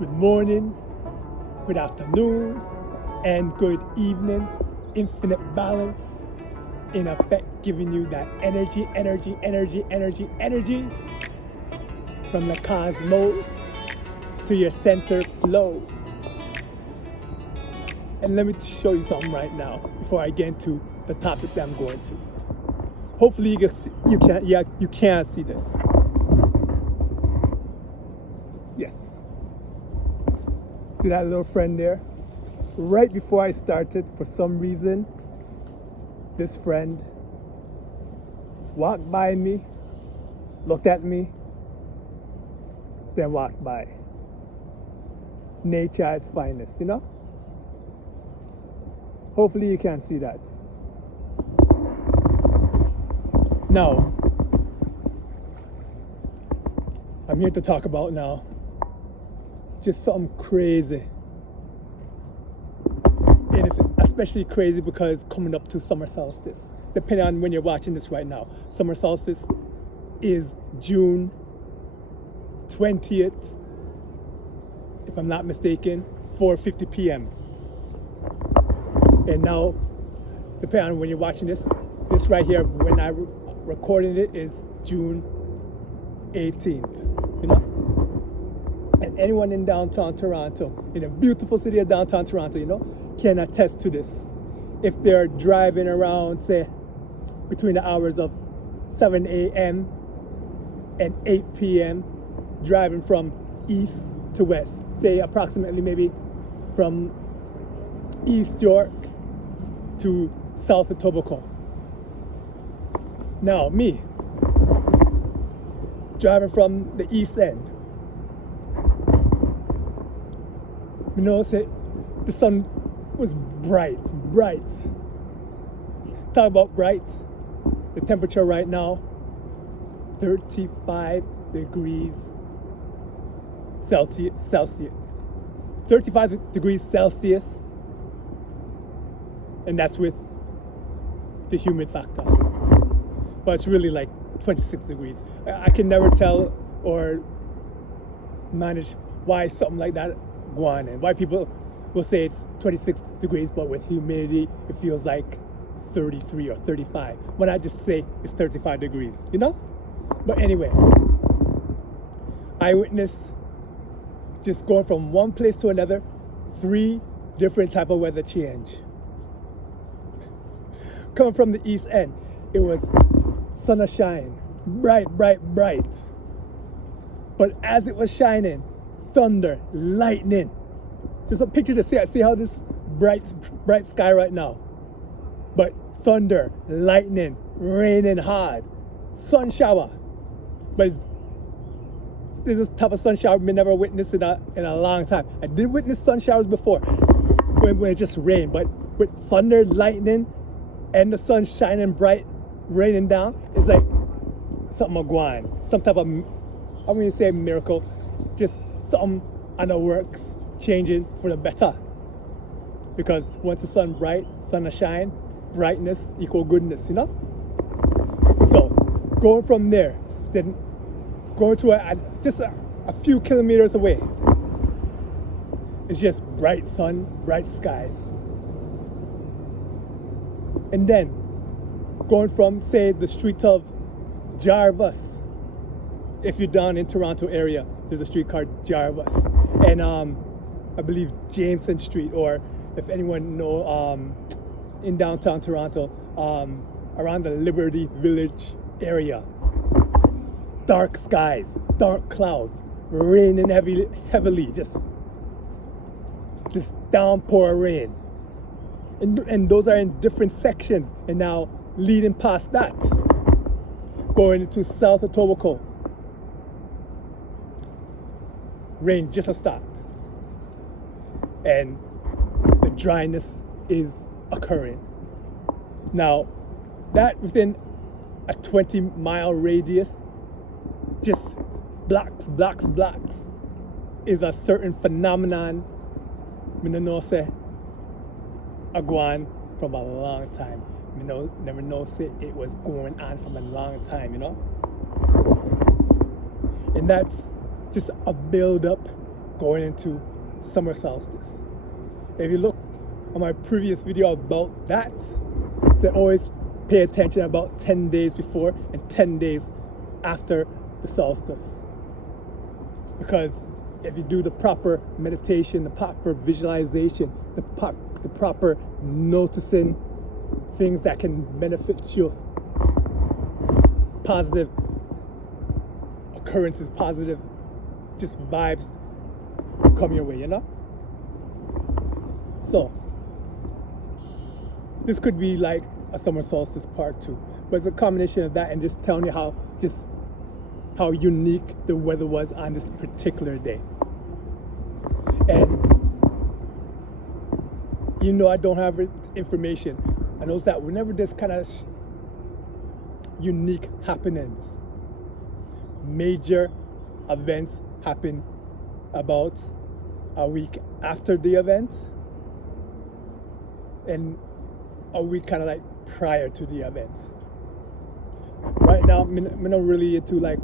good morning, good afternoon, and good evening. Infinite balance, in effect, giving you that energy from the cosmos to your center flows. And let me show you something right now before I get into the topic that I'm going to. Hopefully you can't see this. Yes. See that little friend there? Right before I started, for some reason, this friend walked by me, looked at me, then walked by. Nature at its finest, you know? Hopefully you can see that. Now, I'm here to talk about now just something crazy. And it's especially crazy because coming up to summer solstice, depending on when you're watching this right now. Summer solstice is June 20th, if I'm not mistaken, 4:50 p.m. And now, depending on when you're watching this right here, when I recorded it, is June 18th, you know? And anyone in downtown Toronto, in the beautiful city of downtown Toronto, you know, can attest to this. If they're driving around, say, between the hours of 7 a.m. and 8 p.m., driving from east to west, say approximately maybe from East York to South Etobicoke. Now, me, driving from the east end, you know, say the sun was bright. Talk about bright. The temperature right now, 35 degrees Celsius. 35 degrees Celsius. And that's with the humid factor. But it's really like 26 degrees. I can never tell or manage why something like that go on, and why people will say it's 26 degrees, but with humidity, it feels like 33 or 35. When I just say it's 35 degrees, you know? But anyway, I witnessed just going from one place to another, 3 different type of weather change. Coming from the east end, it was sun shine, bright. But as it was shining, thunder, lightning. Just a picture to see how this bright sky right now. But thunder, lightning, raining hard, sun shower. But this is the type of sun shower we never witnessed in a long time. I did witness sun showers before when it just rained, but with thunder, lightning, and the sun shining bright, raining down, it's like something a going, some type of, I wouldn't say miracle, just something on the works, changing for the better. Because once the sun bright, sun a shine, brightness equal goodness, you know? So going from there, then going to just a few kilometers away, it's just bright sun, bright skies. And then going from, say, the street of Jarvis. If you're down in Toronto area, there's a street called Jarvis. And I believe Jameson Street, or if anyone know, in downtown Toronto, around the Liberty Village area. Dark skies, dark clouds, raining heavily, just this downpour rain. And those are in different sections. And now leading past that, going into South Etobicoke, rain just a stop. And the dryness is occurring. Now, that within a 20-mile radius, just blocks, is a certain phenomenon, I know say, agwan from a long time. Never know say it was going on from a long time, you know? And that's just a build-up going into summer solstice. If you look on my previous video about that, so always pay attention about 10 days before and 10 days after the solstice. Because if you do the proper meditation, the proper visualization, the proper noticing things that can benefit you, positive occurrences, positive just vibes come your way, you know? So, this could be like a summer solstice part 2, but it's a combination of that and just telling you how unique the weather was on this particular day. And even though I don't have information, I know that whenever there's kind of unique happenings, major events happen about a week after the event and a week kind of like prior to the event. Right now, I'm not really into like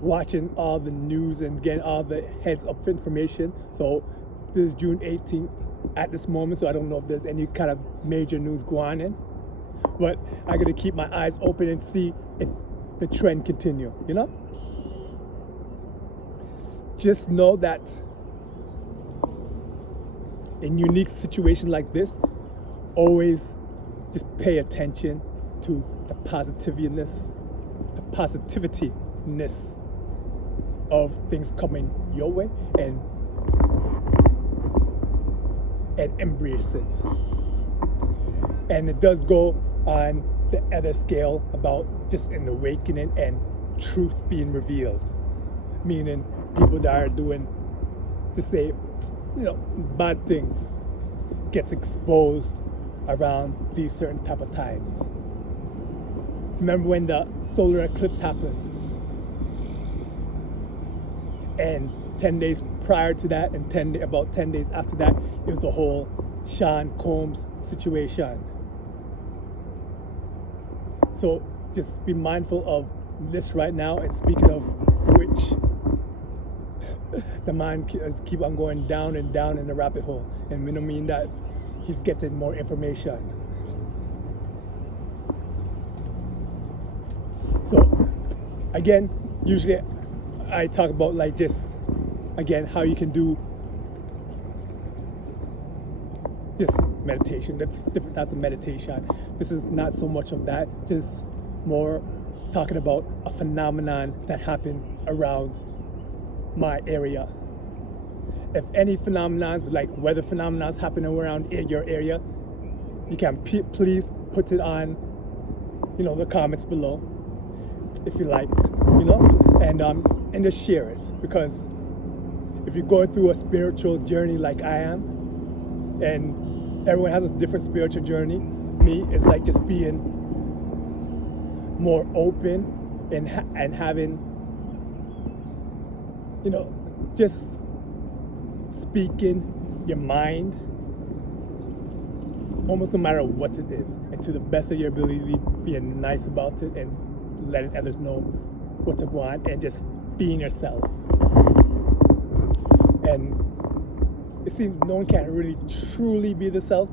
watching all the news and getting all the heads up information. So this is June 18th at this moment, so I don't know if there's any kind of major news going on. But I gotta keep my eyes open and see if the trend continue, you know? Just know that in unique situations like this, always just pay attention to the positiveness of things coming your way and embrace it. And it does go on the other scale about just an awakening and truth being revealed, meaning people that are doing, to say, bad things gets exposed around these certain type of times. Remember when the solar eclipse happened, and 10 days prior to that and about 10 days after that, it was the whole Sean Combs situation. So just be mindful of this right now. And speaking of which, the mind keep on going down and down in the rabbit hole, and we don't mean that he's getting more information. So again, usually I talk about like just again how you can do this meditation, the different types of meditation. This is not so much of that, just more talking about a phenomenon that happened around my area. If any phenomenons, like weather phenomenons happening around your area, you can please put it on, the comments below, if you like, and just share it. Because if you're going through a spiritual journey like I am, and everyone has a different spiritual journey, me, it's like just being more open and having, just speaking your mind almost no matter what it is, and to the best of your ability, being nice about it and letting others know what to go on, and just being yourself. And it seems no one can really truly be themselves.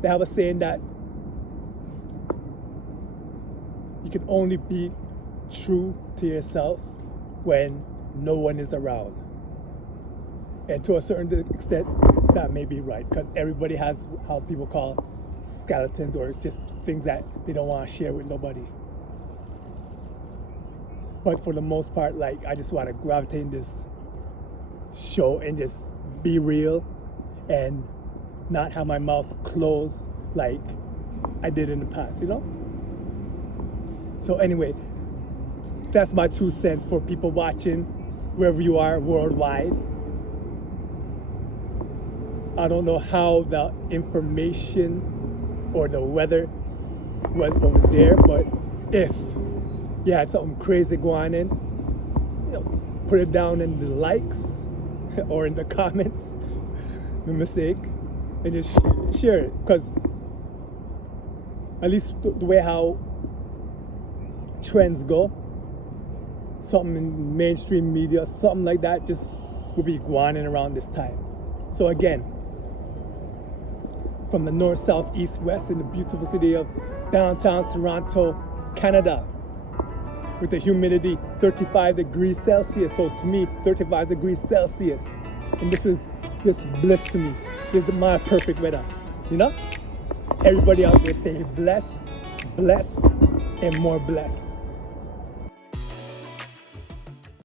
They have a saying that you can only be true to yourself when no one is around. And to a certain extent, that may be right, because everybody has how people call skeletons, or just things that they don't want to share with nobody. But for the most part, like, I just want to gravitate in this show and just be real and not have my mouth closed like I did in the past, So anyway, that's my 2 cents for people watching wherever you are worldwide. I don't know how the information or the weather was over there, but if you had something crazy going on, put it down in the likes or in the comments, no mistake, and just share it. Because at least the way how trends go, something in mainstream media, something like that, just will be guaning around this time. So again, from the north, south, east, west in the beautiful city of downtown Toronto, Canada, with the humidity 35 degrees Celsius. So to me, 35 degrees Celsius. And this is just bliss to me. This is my perfect weather. You know? Everybody out there stay blessed, and more blessed.